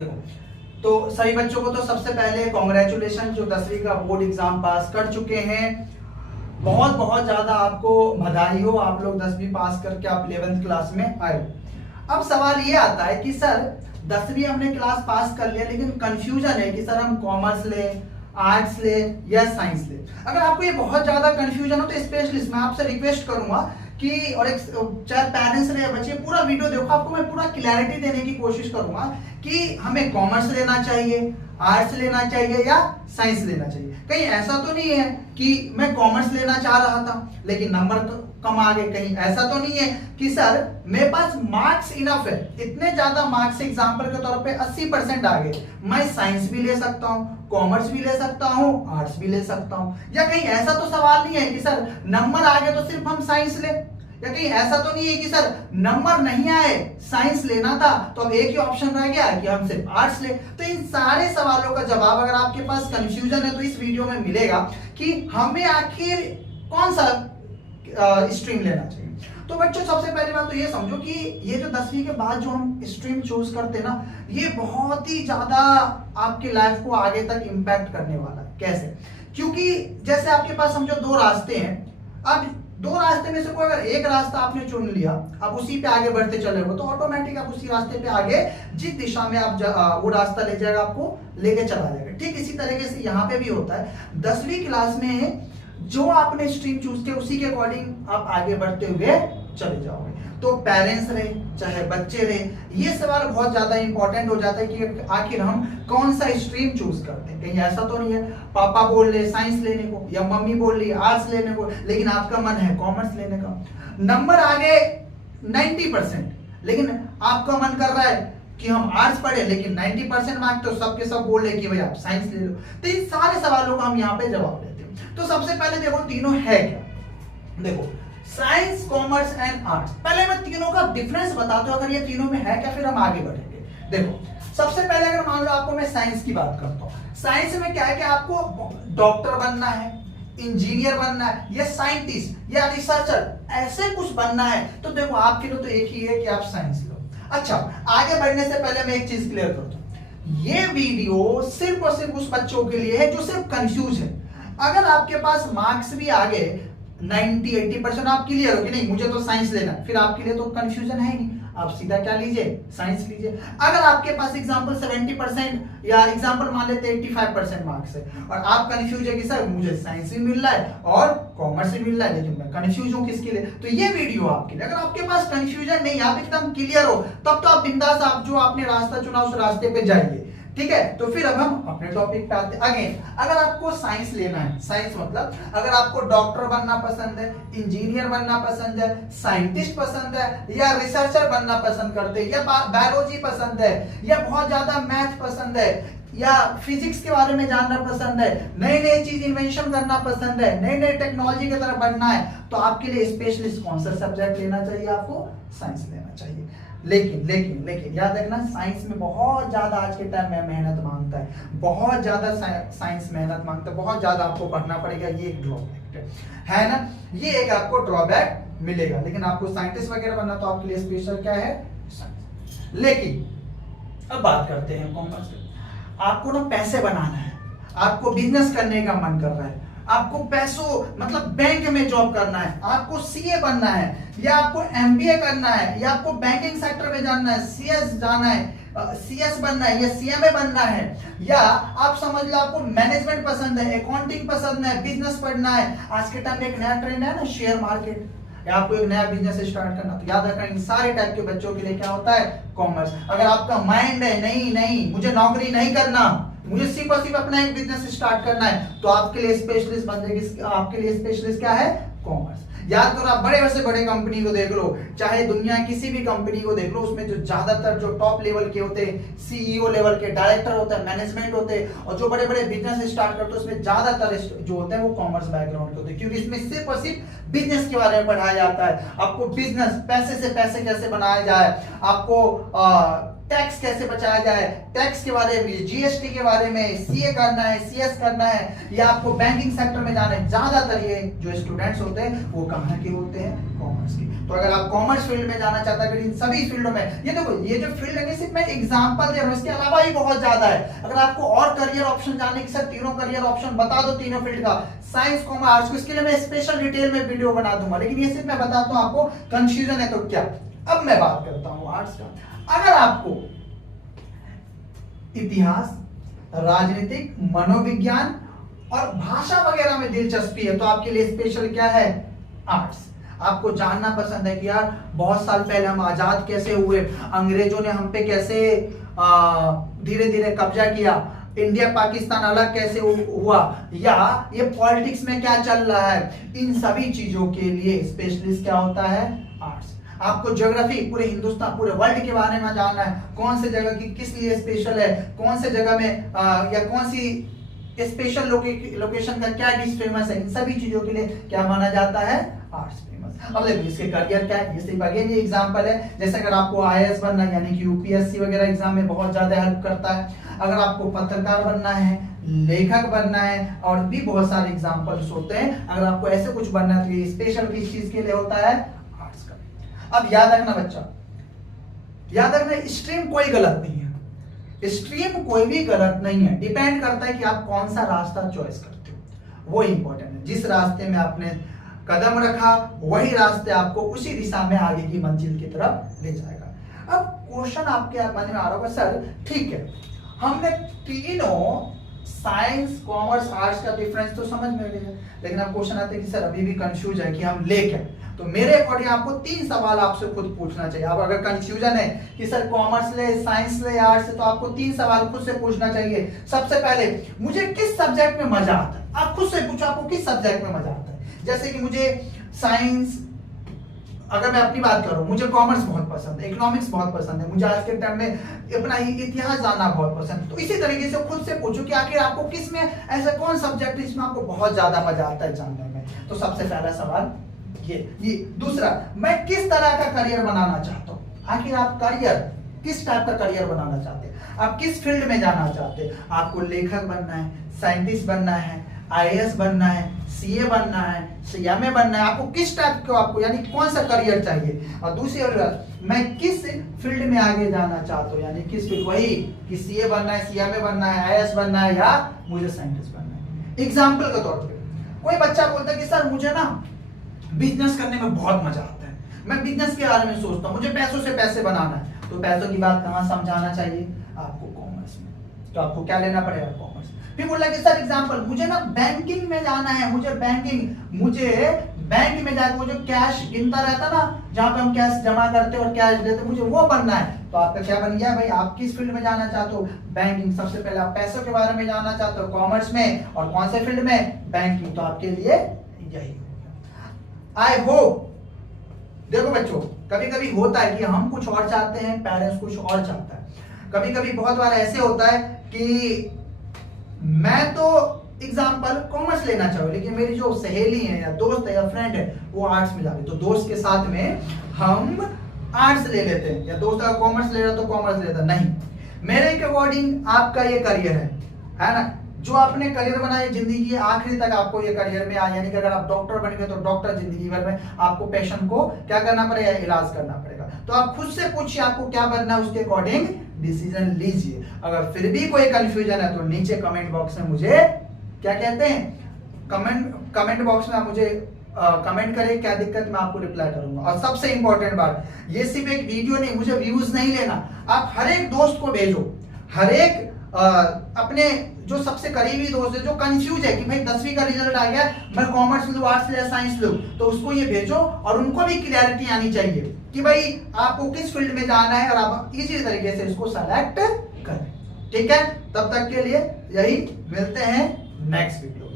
तो सभी बच्चों को तो सबसे पहले कॉन्ग्रेचुलेशन जो 10वीं का बोर्ड एग्जाम पास कर चुके हैं। बहुत बहुत ज्यादा आपको बधाई हो, आप लोग 10वीं पास करके आप 11th क्लास में आए। अब सवाल ये आता है कि सर 10वीं हमने क्लास पास कर लिया, लेकिन कंफ्यूजन है कि सर हम कॉमर्स ले, आर्ट्स ले या साइंस ले। अगर आपको ये बहुत ज्यादा कंफ्यूजन हो तो स्पेशलिस्ट मैं आपसे रिक्वेस्ट करूंगा कि और एक चाहे पेरेंट्स रहे या बच्चे पूरा वीडियो देखो, आपको मैं पूरा क्लैरिटी देने की कोशिश करूंगा कि हमें कॉमर्स लेना चाहिए, आर्ट्स लेना चाहिए या साइंस लेना चाहिए। कहीं ऐसा तो नहीं है कि मैं कॉमर्स लेना चाह रहा था लेकिन नंबर तो कम आ गए, कहीं ऐसा तो नहीं है कि सर मेरे पास मार्क्स इनफ है, इतने ज्यादा मार्क्स एग्जाम्पल के तौर पे 80% आ गए, मैं साइंस भी ले सकता हूँ, कॉमर्स भी ले सकता हूँ, आर्ट्स भी ले सकता हूँ। या कहीं ऐसा तो सवाल नहीं है कि सर नंबर आ गए तो सिर्फ हम साइंस ले, या कहीं ऐसा तो नहीं है कि सर नंबर नहीं आए, साइंस लेना था तो अब एक ही ऑप्शन रह गया कि हम सिर्फ आर्ट्स ले। तो इन सारे सवालों का जवाब अगर आपके पास कंफ्यूजन है तो इस वीडियो में मिलेगा कि हमें आखिर कौन सा स्ट्रीम लेना चाहिए। तो बच्चों सबसे पहली बात तो ये समझो कि ये जो 10वीं के बाद जो हम स्ट्रीम चूज करते हैं ना, ये बहुत ही ज्यादा आपकी लाइफ को आगे तक इंपैक्ट करने वाला है। कैसे? क्योंकि जैसे आपके पास समझो दो रास्ते हैं, अब दो रास्ते में से कोई अगर एक रास्ता आपने चुन लिया, अब उसी पे आगे बढ़ते चले हो तो ऑटोमेटिक आप उसी रास्ते पे आगे जिस दिशा में आप वो रास्ता ले जाएगा आपको लेके चला जाएगा। ठीक इसी तरीके से यहाँ पे भी होता है। 10वीं क्लास में जो आपने स्ट्रीम चूज किया उसी के अकॉर्डिंग आप आगे बढ़ते हुए चले जाओगे। तो पेरेंट्स रहे चाहे बच्चे रहे, ये सवाल बहुत ज्यादा इंपॉर्टेंट हो जाता है कि आखिर हम कौन सा स्ट्रीम चूज करते हैं। कहीं ऐसा तो नहीं है पापा बोल रहे साइंस लेने को या मम्मी बोल रही आर्ट्स लेने को, लेकिन आपका मन है कॉमर्स लेने का। नंबर आ गए 90% लेकिन आपका मन कर रहा है कि हम आर्ट्स पढ़े, लेकिन 90% मार्क्स तो सबके सब बोल रहे कि भाई आप साइंस ले लो। तो इन सारे सवालों का हम यहाँ पे जवाब देते हैं। तो सबसे पहले देखो तीनों है क्या। देखो साइंस, कॉमर्स एंड आर्ट्स, पहले मैं तीनों का डिफरेंस बताता हूं, अगर ये तीनों में है क्या फिर हम आगे बढ़ेंगे। देखो सबसे पहले अगर मान लो आपको मैं साइंस की बात करता हूं, साइंस में क्या है कि आपको डॉक्टर बनना है, इंजीनियर बनना है या साइंटिस्ट या रिसर्चर ऐसे कुछ बनना है, तो देखो आपके लिए तो एक ही है कि आप साइंस लो। अच्छा, आगे बढ़ने से पहले मैं एक चीज क्लियर करता हूं, ये वीडियो सिर्फ और सिर्फ उस बच्चों के लिए है जो सिर्फ कंफ्यूज है। अगर आपके पास मार्क्स भी आ गए 90-80% आप क्लियर हो कि नहीं मुझे तो साइंस लेना, फिर आपके लिए तो कंफ्यूजन है ही नहीं, आप सीधा क्या लीजिए साइंस लीजिए। अगर आपके पास एग्जांपल 70% या एग्जांपल मान लेते 85% मार्क्स है और आप कंफ्यूज है कि सर मुझे साइंस भी मिल रहा है और कॉमर्स भी मिल रहा है, लेकिन मैं कंफ्यूज हूं किसके लिए, तो ये वीडियो आपके लिए। अगर आपके पास कंफ्यूजन नहीं, आप एकदम क्लियर हो, तब तो आप बिंदास आप जो आपने रास्ता चुना उस रास्ते पे जाइए। ठीक है, तो फिर अब हम अपने टॉपिक पे आते हैं। अगेन अगर आपको साइंस लेना है, साइंस मतलब अगर आपको डॉक्टर बनना पसंद है, इंजीनियर बनना पसंद है, साइंटिस्ट पसंद है या रिसर्चर बनना पसंद करते हैं, या बायोलॉजी पसंद है, या बहुत ज्यादा मैथ पसंद है, या फिजिक्स के बारे में जानना पसंद है, नई नई चीज इन्वेंशन करना पसंद है, नई नई टेक्नोलॉजी की तरफ बढ़ना है, तो आपके लिए स्पेशलिस्ट कौन सा सब्जेक्ट लेना चाहिए, आपको साइंस लेना चाहिए। लेकिन लेकिन लेकिन याद रखना साइंस में बहुत ज्यादा आज के टाइम में मेहनत मांगता है, बहुत ज्यादा साइंस मेहनत मांगता है, बहुत ज्यादा आपको पढ़ना पड़ेगा, ये एक ड्रॉबैक है ना, ये एक आपको ड्रॉबैक मिलेगा। लेकिन आपको साइंटिस्ट वगैरह बनना तो आपके लिए स्पेशल क्या है साइंस। लेकिन अब बात करते हैं कॉमर्स की। आपको ना पैसे बनाना है, आपको बिजनेस करने का मन कर रहा है, आपको पैसों मतलब बैंक में जॉब करना है, आपको सीए बनना है, या आपको एमबीए करना है, या आपको बैंकिंग सेक्टर में जाना है, सीएस जाना है, सीएस बनना है या सीएमए बनना है, या आप समझ लो आपको मैनेजमेंट पसंद है, अकाउंटिंग पसंद है, बिजनेस पढ़ना है। आज के टाइम में एक नया ट्रेंड है ना शेयर मार्केट, या आपको एक नया बिजनेस स्टार्ट करना, तो याद रखना इन सारे टाइप के बच्चों के लिए क्या होता है कॉमर्स। अगर आपका माइंड है नहीं नहीं मुझे नौकरी नहीं करना, मुझे सिर्फ और सिर्फ अपना एक बिजनेस स्टार्ट करना है, तो आपके लिए स्पेशलिस्ट बन जाएगी, आपके लिए स्पेशलिस्ट क्या है कॉमर्स। याद करो आप बड़े से बड़े कंपनी को देख लो, चाहे दुनिया किसी भी कंपनी को देख लो, उसमें जो ज्यादातर जो टॉप लेवल के होते हैं, सीईओ लेवल के डायरेक्टर होते हैं, मैनेजमेंट होते हैं, और जो बड़े बड़े बिजनेस स्टार्ट करते हैं उसमें ज्यादातर जो होते हैं वो कॉमर्स बैकग्राउंड के होते हैं, क्योंकि इसमें सिर्फ और सिर्फ बिजनेस के बारे में पढ़ाया जाता है। आपको बिजनेस पैसे से पैसे कैसे बनाया जाए, आपको टैक्स कैसे बचाया जाए, टैक्स के बारे में, जीएसटी के बारे में, सीए करना है, सीएस करना है, या आपको बैंकिंग सेक्टर में जाना है। ज्यादातर ये जो स्टूडेंट्स होते हैं वो कहाँ के होते हैं, कॉमर्स के। तो अगर आप कॉमर्स फील्ड में जाना चाहते हैं, इन सभी फील्डों में, ये देखो ये जो फील्ड है सिर्फ मैं एग्जांपल दे रहा हूँ, इसके अलावा ही बहुत ज्यादा है। अगर आपको और करियर ऑप्शन जानने की, सर तीनों करियर ऑप्शन बता दो तीनों फील्ड का, साइंस कॉमर्स आर्ट्स, इसके लिए मैं स्पेशल डिटेल में वीडियो बना दूंगा, लेकिन ये सिर्फ मैं बताता हूँ आपको, कंफ्यूजन है तो क्या। अब मैं बात करता हूँ आर्ट्स का। अगर आपको इतिहास, राजनीतिक, मनोविज्ञान और भाषा वगैरह में दिलचस्पी है तो आपके लिए स्पेशल क्या है, आर्ट्स। आपको जानना पसंद है कि यार बहुत साल पहले हम आजाद कैसे हुए, अंग्रेजों ने हम पे कैसे धीरे धीरे कब्जा किया, इंडिया पाकिस्तान अलग कैसे हुआ, या ये पॉलिटिक्स में क्या चल रहा है, इन सभी चीजों के लिए स्पेशलिस्ट क्या होता है, आर्ट्स। आपको ज्योग्राफी, पूरे हिंदुस्तान, पूरे वर्ल्ड के बारे में जानना है, कौन से जगह की किस लिए स्पेशल है, कौन से जगह में या कौन सी स्पेशल लोकेशन का क्या डिश फेमस है, इन सभी चीजों के लिए क्या माना जाता है, आर्ट्स फेमस। अब देखो इसके करियर क्या है, ये सिर्फ अगेन ये एग्जांपल है। जैसे अगर आपको आईएएस बनना है, यानी कि यूपीएससी वगैरह एग्जाम में बहुत ज्यादा हेल्प करता है। अगर आपको पत्रकार बनना है, लेखक बनना है, और भी बहुत सारे एग्जांपल्स होते हैं। अगर आपको ऐसे कुछ बनना है तो ये स्पेशल किस चीज के लिए होता है, आर्ट्स का। अब याद रखना बच्चा, याद रखना स्ट्रीम कोई गलत नहीं है, स्ट्रीम कोई भी गलत नहीं है, डिपेंड करता है कि आप कौन सा रास्ता चॉइस करते हो, वो इंपॉर्टेंट है। जिस रास्ते में आपने कदम रखा वही रास्ते आपको उसी दिशा में आगे की मंजिल की तरफ ले जाएगा। अब क्वेश्चन आपके मन में आ रहा होगा, सर ठीक है हमने तीनों साइंस, कॉमर्स, आर्ट्स का डिफरेंस तो समझ में लिया, लेकिन अब क्वेश्चन आते हैं कि सर अभी भी कंफ्यूज है कि हम ले क्या। तो मेरे अकॉर्डिंग आपको 3 सवाल आपसे खुद पूछना चाहिए। अब अगर कंफ्यूजन है कि सर कॉमर्स ले, साइंस ले, आर्ट्स ले, तो आपको 3 सवाल खुद से पूछना चाहिए। सबसे पहले, मुझे किस सब्जेक्ट में मजा आता है, आप खुद से पूछो आपको किस सब्जेक्ट में मजा आता है। जैसे कि मुझे साइंस, अगर मैं अपनी बात करूं, मुझे कॉमर्स बहुत पसंद है, इकोनॉमिक्स बहुत पसंद है, मुझे आज के टाइम में अपना इतिहास जानना बहुत पसंद है। तो इसी तरीके से खुद से पूछो कि आखिर आपको किस में, ऐसा कौन सब्जेक्ट है जिसमें आपको बहुत ज्यादा मजा आता है जानने में। तो सबसे पहला सवाल ये। दूसरा, मैं किस तरह का करियर बनाना चाहता हूँ, आखिर आप करियर किस टाइप का करियर बनाना चाहते हैं, आप किस फील्ड में जाना चाहते हैं। आपको लेखक बनना है, साइंटिस्ट बनना है, आईएएस बनना है, सीए बनना है, सीएमए बनना है, आपको किस टाइप को, आपको यानी कौन सा करियर चाहिए। और दूसरी बात, मैं किस फील्ड में आगे जाना चाहता हूँ, यानी किस फील्ड, वही कि सीए बनना है, सीएमए बनना है, आईएएस बनना है, या मुझे साइंटिस्ट बनना है। एग्जाम्पल के तौर पे कोई बच्चा बोलता है कि सर मुझे ना बिजनेस करने में बहुत मजा आता है, मैं बिजनेस के बारे में सोचता हूँ, मुझे पैसों से पैसे बनाना है। तो पैसों की बात कहाँ समझाना चाहिए, आपको कॉमर्स में। तो आपको क्या लेना पड़ेगा, कॉमर्स। फिर बोला कि सर एग्जांपल, मुझे ना बैंकिंग में जाना है, मुझे बैंक में जाकर वो जो कैश गिनता रहता ना, जहां पे हम कैश जमा करते और कैश देते, मुझे वो बनना है। तो आपका क्या बन गया भाई, आप किस फील्ड में जाना चाहते हो, बैंकिंग। सबसे पहले आप पैसों के बारे में जानना चाहते हो, कॉमर्स में, और कौन से फील्ड में, बैंकिंग। तो आपके लिए यही आई होप। देखो बच्चों, कभी कभी होता है कि हम कुछ और चाहते हैं, पेरेंट्स कुछ और चाहता है। कभी कभी बहुत बार ऐसे होता है कि मैं तो एग्जाम्पल कॉमर्स लेना चाहूँ, लेकिन मेरी जो सहेली है या दोस्त है या फ्रेंड है वो आर्ट्स में जा रही, तो दोस्त के साथ में हम आर्ट्स ले लेते हैं, या दोस्त अगर कॉमर्स ले रहा तो कॉमर्स लेता। नहीं, मेरे के अकॉर्डिंग आपका ये करियर है ना, जो आपने करियर बनाया जिंदगी के आखिरी तक आपको ये करियर में आया। यानी कि अगर आप डॉक्टर बन गए तो डॉक्टर, जिंदगी भर में आपको पेशेंट को क्या करना पड़ेगा, इलाज करना पड़ेगा। तो आप खुद से पूछिए आपको क्या बनना है, उसके अकॉर्डिंग डिसीजन लीजिए। अगर फिर भी कोई कंफ्यूजन है तो नीचे कमेंट बॉक्स में मुझे क्या कहते हैं, कमेंट बॉक्स में आप मुझे कमेंट करें, क्या दिक्कत, मैं आपको रिप्लाई करूंगा। और सबसे इंपॉर्टेंट बात, ये सिर्फ एक वीडियो नहीं, मुझे व्यूज नहीं लेना, आप हर एक दोस्त को भेजो, हर एक अपने जो सबसे करीबी दोस्त है जो कंफ्यूज है कि भाई 10वीं का रिजल्ट आ गया, मैं कॉमर्स लूं, आर्ट्स या साइंस लूं, तो उसको ये भेजो, और उनको भी क्लैरिटी आनी चाहिए कि भाई आपको किस फील्ड में जाना है, और आप इसी तरीके से इसको सेलेक्ट करें। ठीक है, तब तक के लिए यही, मिलते हैं नेक्स्ट वीडियो।